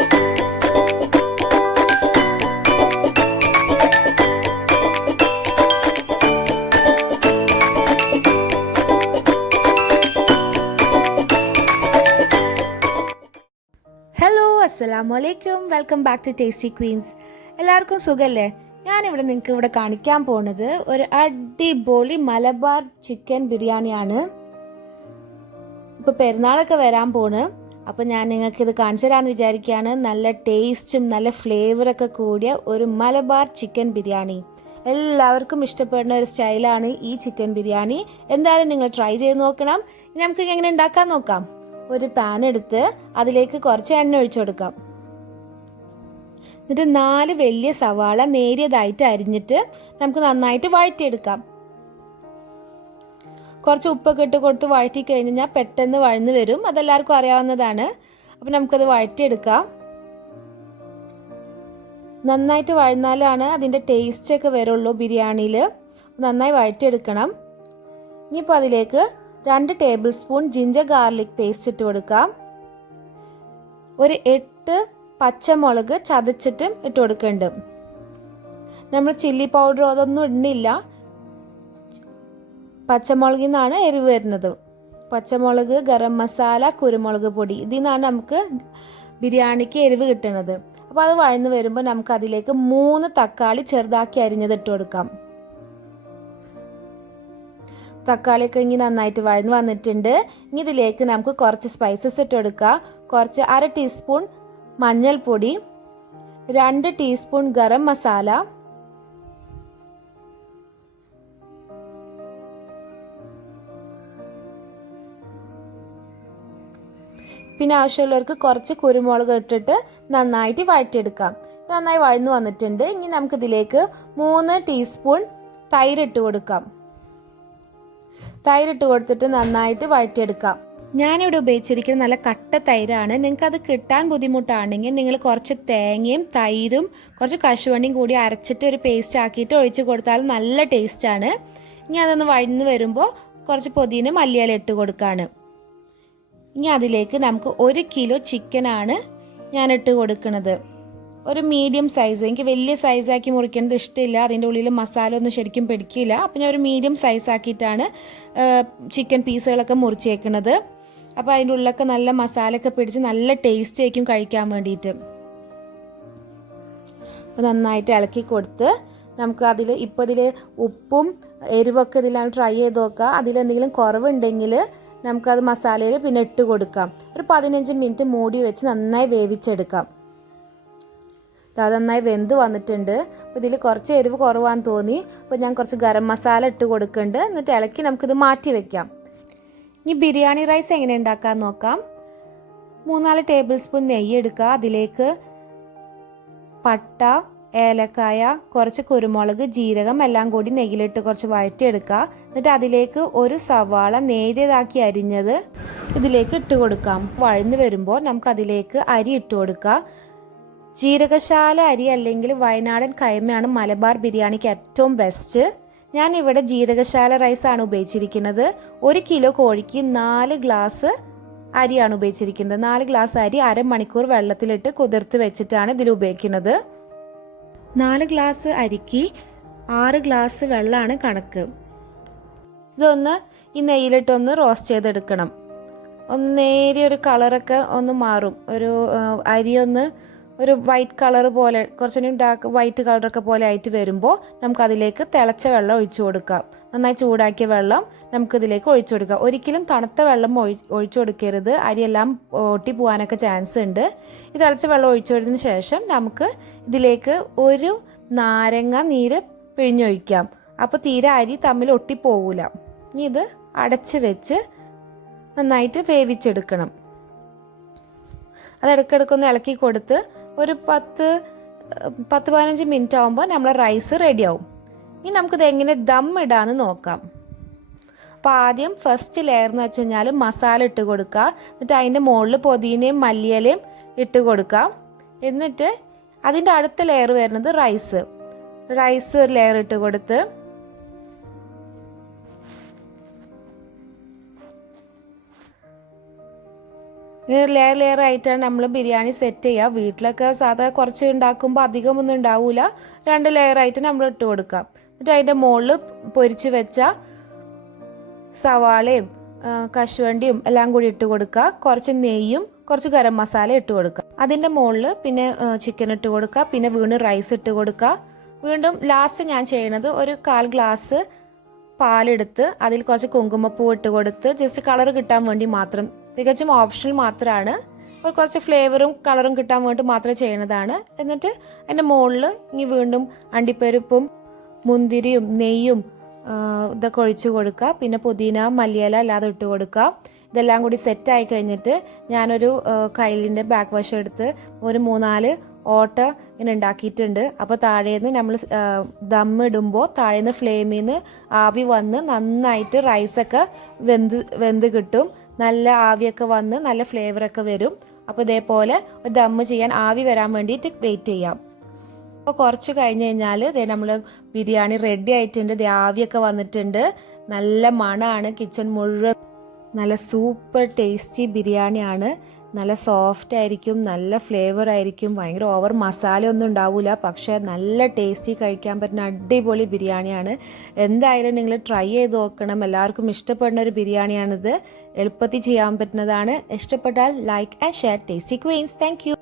Hello, അസ്സലാമു അലൈക്കും. Welcome back to tasty queens. എല്ലാവർക്കും സുഖല്ലേ? ഞാനിവിടെ നിങ്ങൾക്ക് ഇവിടെ കാണിക്കാൻ പോണത് ഒരു അടിപൊളി മലബാർ ചിക്കൻ ബിരിയാണിയാണ്. ഇപ്പോൾ പെരുന്നാളൊക്കെ വരാൻ പോണ്. അപ്പോൾ ഞാൻ നിങ്ങൾക്ക് ഇത് കാണിച്ചു തരാമെന്ന് വിചാരിക്കുകയാണ്. നല്ല ടേസ്റ്റും നല്ല ഫ്ലേവറൊക്കെ കൂടിയ ഒരു മലബാർ ചിക്കൻ ബിരിയാണി. എല്ലാവർക്കും ഇഷ്ടപ്പെടുന്ന ഒരു സ്റ്റൈലാണ് ഈ ചിക്കൻ ബിരിയാണി. എന്തായാലും നിങ്ങൾ ട്രൈ ചെയ്ത് നോക്കണം. നമുക്ക് എങ്ങനെ ഉണ്ടാക്കാൻ നോക്കാം. ഒരു പാൻ എടുത്ത് അതിലേക്ക് കുറച്ച് എണ്ണ ഒഴിച്ചു കൊടുക്കാം. എന്നിട്ട് 4 വലിയ സവാള നേരിയതായിട്ട് അരിഞ്ഞിട്ട് നമുക്ക് നന്നായിട്ട് വഴറ്റിയെടുക്കാം. കുറച്ച് ഉപ്പൊക്കെ ഇട്ട് കൊടുത്ത് വഴറ്റി കഴിഞ്ഞാൽ പെട്ടെന്ന് വഴന്നു വരും. അതെല്ലാവർക്കും അറിയാവുന്നതാണ്. അപ്പം നമുക്കത് വഴറ്റിയെടുക്കാം. നന്നായിട്ട് വഴന്നാലാണ് അതിൻ്റെ ടേസ്റ്റ് ഒക്കെ വരുള്ളൂ ബിരിയാണിയിൽ. നന്നായി വഴറ്റിയെടുക്കണം. ഇനിയിപ്പോൾ അതിലേക്ക് 2 table spoon ginger garlic paste ഇട്ട് കൊടുക്കാം. ഒരു 8 പച്ചമുളക് ചതച്ചിട്ടും ഇട്ട് കൊടുക്കുന്നുണ്ട്. നമ്മൾ ചില്ലി പൗഡർ അതൊന്നും ഇടുന്നില്ല. പച്ചമുളകിൽ നിന്നാണ് എരിവ് വരുന്നത്. പച്ചമുളക്, ഗരം മസാല, കുരുമുളക് പൊടി, ഇതിൽ നിന്നാണ് നമുക്ക് ബിരിയാണിക്ക് എരിവ് കിട്ടുന്നത്. അപ്പോൾ അത് വഴന്ന് വരുമ്പോൾ നമുക്ക് അതിലേക്ക് 3 തക്കാളി ചെറുതാക്കി അരിഞ്ഞത് ഇട്ട് കൊടുക്കാം. തക്കാളിയൊക്കെ ഇനി നന്നായിട്ട് വഴന്ന് വന്നിട്ടുണ്ട്. ഇനി ഇതിലേക്ക് നമുക്ക് കുറച്ച് സ്പൈസസ് ഇട്ട് കൊടുക്കുക. കുറച്ച് 1/2 ടീസ്പൂൺ മഞ്ഞൾപ്പൊടി, 2 ടീസ്പൂൺ ഗരം മസാല, പിന്നെ ആവശ്യമുള്ളവർക്ക് കുറച്ച് കുരുമുളക് ഇട്ടിട്ട് നന്നായിട്ട് വഴറ്റിയെടുക്കാം. നന്നായി വഴന്ന് വന്നിട്ടുണ്ട്. ഇനി നമുക്കിതിലേക്ക് 3 ടീസ്പൂൺ തൈര് ഇട്ട് കൊടുക്കാം. തൈരിട്ട് കൊടുത്തിട്ട് നന്നായിട്ട് വഴറ്റിയെടുക്കാം. ഞാനിവിടെ ഉപയോഗിച്ചിരിക്കുന്നത് നല്ല കട്ട തൈരാണ്. നിങ്ങൾക്ക് അത് കിട്ടാൻ ബുദ്ധിമുട്ടാണെങ്കിൽ നിങ്ങൾ കുറച്ച് തേങ്ങയും തൈരും കുറച്ച് കശുവണ്ടിയും കൂടി അരച്ചിട്ട് ഒരു പേസ്റ്റ് ആക്കിയിട്ട് ഒഴിച്ച് കൊടുത്താൽ നല്ല ടേസ്റ്റാണ്. ഇനി അതൊന്ന് വഴന്ന് വരുമ്പോൾ കുറച്ച് പുതിന മല്ലിയില ഇട്ട് കൊടുക്കുകയാണ്. ഇനി അതിലേക്ക് നമുക്ക് 1 കിലോ ചിക്കനാണ് ഞാൻ ഇട്ട് കൊടുക്കുന്നത്. ഒരു മീഡിയം സൈസ്. എനിക്ക് വലിയ സൈസാക്കി മുറിക്കേണ്ടത് ഇഷ്ടമില്ല. അതിൻ്റെ ഉള്ളിൽ മസാല ഒന്നും ശരിക്കും പിടിക്കില്ല. അപ്പം ഞാൻ ഒരു മീഡിയം സൈസാക്കിയിട്ടാണ് ചിക്കൻ പീസുകളൊക്കെ മുറിച്ചേക്കുന്നത്. അപ്പോൾ അതിൻ്റെ ഉള്ളിലൊക്കെ നല്ല മസാലയൊക്കെ പിടിച്ച് നല്ല ടേസ്റ്റ് ആയിരിക്കും കഴിക്കാൻ വേണ്ടിയിട്ട്. അപ്പോൾ നന്നായിട്ട് ഇളക്കി കൊടുത്ത് നമുക്ക് ഇതിൽ ഉപ്പും എരിവൊക്കെ ഇതിലാണ് ട്രൈ ചെയ്ത് നോക്കുക. അതിലെന്തെങ്കിലും കുറവുണ്ടെങ്കിൽ നമുക്കത് മസാലയിൽ പിന്നെ ഇട്ട് കൊടുക്കാം. ഒരു 15 മിനിറ്റ് മൂടി വെച്ച് നന്നായി വേവിച്ചെടുക്കാം. അത് നന്നായി വെന്ത് വന്നിട്ടുണ്ട്. അപ്പോൾ ഇതിൽ കുറച്ച് എരിവ് കുറവാന്ന് തോന്നി. അപ്പോൾ ഞാൻ കുറച്ച് ഗരം മസാല ഇട്ട് കൊടുക്കുന്നുണ്ട്. എന്നിട്ട് ഇളക്കി നമുക്കിത് മാറ്റി വെക്കാം. ഇനി ബിരിയാണി റൈസ് എങ്ങനെ ഉണ്ടാക്കാൻ നോക്കാം. 3-4 ടേബിൾ സ്പൂൺ നെയ്യ് എടുക്കുക. അതിലേക്ക് പട്ട, ഏലക്കായ, കുറച്ച് കുരുമുളക്, ജീരകം എല്ലാം കൂടി നെയ്യിലിട്ട് കുറച്ച് വഴറ്റിയെടുക്കുക. എന്നിട്ട് അതിലേക്ക് ഒരു സവാള നേരിയതാക്കി അരിഞ്ഞത് ഇതിലേക്ക് ഇട്ട് കൊടുക്കാം. വഴന്ന് വരുമ്പോൾ നമുക്ക് അതിലേക്ക് അരി ഇട്ട് കൊടുക്കുക. ജീരകശാല അരി അല്ലെങ്കിൽ വയനാടൻ കൈമയാണ് മലബാർ ബിരിയാണിക്ക് ഏറ്റവും ബെസ്റ്റ്. ഞാൻ ഇവിടെ ജീരകശാല റൈസാണ് ഉപയോഗിച്ചിരിക്കുന്നത്. 1 കിലോ കോഴിക്ക് 4 ഗ്ലാസ് അരിയാണ് ഉപയോഗിച്ചിരിക്കുന്നത്. 4 ഗ്ലാസ് അരി അരമണിക്കൂർ വെള്ളത്തിലിട്ട് കുതിർത്ത് വെച്ചിട്ടാണ് ഇതിൽ ഉപയോഗിക്കുന്നത്. 4 ഗ്ലാസ് അരിക്ക് 6 ഗ്ലാസ് വെള്ളമാണ് കണക്ക്. ഇതൊന്ന് ഈ നെയ്യിലിട്ടൊന്ന് റോസ്റ്റ് ചെയ്തെടുക്കണം. ഒന്ന് നേരിയൊരു കളറൊക്കെ ഒന്ന് മാറും. ഒരു അരിയൊന്ന് ഒരു വൈറ്റ് കളർ പോലെ കുറച്ചുകൂടി ഡാർക്ക് വൈറ്റ് കളറൊക്കെ പോലെ ആയിട്ട് വരുമ്പോൾ നമുക്കതിലേക്ക് തിളച്ച വെള്ളം ഒഴിച്ചു കൊടുക്കാം. നന്നായി ചൂടാക്കിയ വെള്ളം നമുക്കിതിലേക്ക് ഒഴിച്ചു കൊടുക്കാം. ഒരിക്കലും തണുത്ത വെള്ളം ഒഴിച്ചു കൊടുക്കരുത്. അരിയെല്ലാം ഒട്ടി പോകാനൊക്കെ ചാൻസ് ഉണ്ട്. ഈ തിളച്ച വെള്ളം ഒഴിച്ചു കൊടുത്തതിന് ശേഷം നമുക്ക് ഇതിലേക്ക് ഒരു നാരങ്ങ നീര് പിഴിഞ്ഞൊഴിക്കാം. അപ്പോൾ തീരെ അരി തമ്മിൽ ഒട്ടിപ്പോവില്ല. ഇനി ഇത് അടച്ച് വെച്ച് നന്നായിട്ട് വേവിച്ചെടുക്കണം. അത് ഇടയ്ക്കിടയ്ക്കൊന്ന് ഇളക്കി കൊടുത്ത് ഒരു 10-15 മിനിറ്റ് ആകുമ്പോൾ നമ്മളെ റൈസ് റെഡിയാവും. ഇനി നമുക്കിത് എങ്ങനെ ദം ഇടാന്ന് നോക്കാം. അപ്പോൾ ആദ്യം ഫസ്റ്റ് ലെയർ എന്ന് വെച്ച് കഴിഞ്ഞാൽ മസാല ഇട്ട് കൊടുക്കുക. എന്നിട്ട് അതിൻ്റെ മുകളിൽ പുതിനയും മല്ലിയിലയും ഇട്ട് കൊടുക്കാം. എന്നിട്ട് അതിൻ്റെ അടുത്ത ലെയർ വരുന്നത് റൈസ് ഒരു ലെയർ ഇട്ട് കൊടുത്ത് ലെയർ ലെയർ ആയിട്ടാണ് നമ്മൾ ബിരിയാണി സെറ്റ് ചെയ്യുക. വീട്ടിലൊക്കെ സാധാ കുറച്ച് ഉണ്ടാക്കുമ്പോൾ അധികമൊന്നും ഉണ്ടാവില്ല. 2 ലെയർ ആയിട്ട് നമ്മൾ ഇട്ട് കൊടുക്കാം. എന്നിട്ട് അതിൻ്റെ മുകളിൽ പൊരിച്ച് വെച്ച സവാളയും കശുവണ്ടിയും എല്ലാം കൂടി ഇട്ട് കൊടുക്കുക. കുറച്ച് നെയ്യും കുറച്ച് ഗരം മസാല ഇട്ട് കൊടുക്കുക. അതിൻ്റെ മുകളിൽ പിന്നെ ചിക്കൻ ഇട്ട് കൊടുക്കുക. പിന്നെ വീണ്ടും റൈസ് ഇട്ട് കൊടുക്കുക. വീണ്ടും ലാസ്റ്റ് ഞാൻ ചെയ്യുന്നത് ഒരു 1/4 ഗ്ലാസ് പാലെടുത്ത് അതിൽ കുറച്ച് കുങ്കുമപ്പൂ ഇട്ട് കൊടുത്ത് ജസ്റ്റ് കളർ കിട്ടാൻ വേണ്ടി മാത്രം, തികച്ചും ഓപ്ഷണൽ മാത്രമാണ്. അപ്പോൾ കുറച്ച് ഫ്ലേവറും കളറും കിട്ടാൻ വേണ്ടി മാത്രം ചെയ്യുന്നതാണ്. എന്നിട്ട് അതിൻ്റെ മുകളിൽ ഇനി വീണ്ടും അണ്ടിപ്പരിപ്പും മുന്തിരിയും നെയ്യും ഇതൊക്കെ ഒഴിച്ച് കൊടുക്കുക. പിന്നെ പുതിന മല്ലിയില അല്ലാതെ ഇട്ട് കൊടുക്കുക. ഇതെല്ലാം കൂടി സെറ്റായി കഴിഞ്ഞിട്ട് ഞാനൊരു കൈലിൻ്റെ ബാക്ക് വശം എടുത്ത് ഒരു 3-4 ഓട്ട ഇങ്ങനെ ഉണ്ടാക്കിയിട്ടുണ്ട്. അപ്പോൾ താഴേന്ന് നമ്മൾ ദമ്മിടുമ്പോൾ താഴേന്ന് ഫ്ലെയിമിൽ നിന്ന് ആവി വന്ന് നന്നായിട്ട് റൈസൊക്കെ വെന്ത് കിട്ടും. നല്ല ആവിയൊക്കെ വന്ന് നല്ല ഫ്ലേവറൊക്കെ വരും. അപ്പോൾ ഇതേപോലെ ഒരു ദമ്മ് ചെയ്യാൻ ആവി വരാൻ വേണ്ടിയിട്ട് വെയിറ്റ് ചെയ്യാം. അപ്പോൾ കുറച്ച് കഴിഞ്ഞ് കഴിഞ്ഞാൽ ഇതേ നമ്മൾ ബിരിയാണി റെഡി ആയിട്ടുണ്ട്. ഇത് ആവിയൊക്കെ വന്നിട്ടുണ്ട്. നല്ല മണമാണ് കിച്ചൺ മുഴുവൻ. നല്ല സൂപ്പർ ടേസ്റ്റി ബിരിയാണിയാണ്. നല്ല സോഫ്റ്റ് ആയിരിക്കും, നല്ല ഫ്ലേവർ ആയിരിക്കും. ഭയങ്കര ഓവർ മസാല ഒന്നും ഉണ്ടാവില്ല. പക്ഷേ നല്ല ടേസ്റ്റി കഴിക്കാൻ പറ്റുന്ന അടിപൊളി ബിരിയാണിയാണ്. എന്തായാലും നിങ്ങൾ ട്രൈ ചെയ്ത് നോക്കണം. എല്ലാവർക്കും ഇഷ്ടപ്പെടുന്ന ഒരു ബിരിയാണിയാണിത്. എളുപ്പത്തിൽ ചെയ്യാൻ പറ്റുന്നതാണ്. ഇഷ്ടപ്പെട്ടാൽ like and share. Tasty queens. Thank U.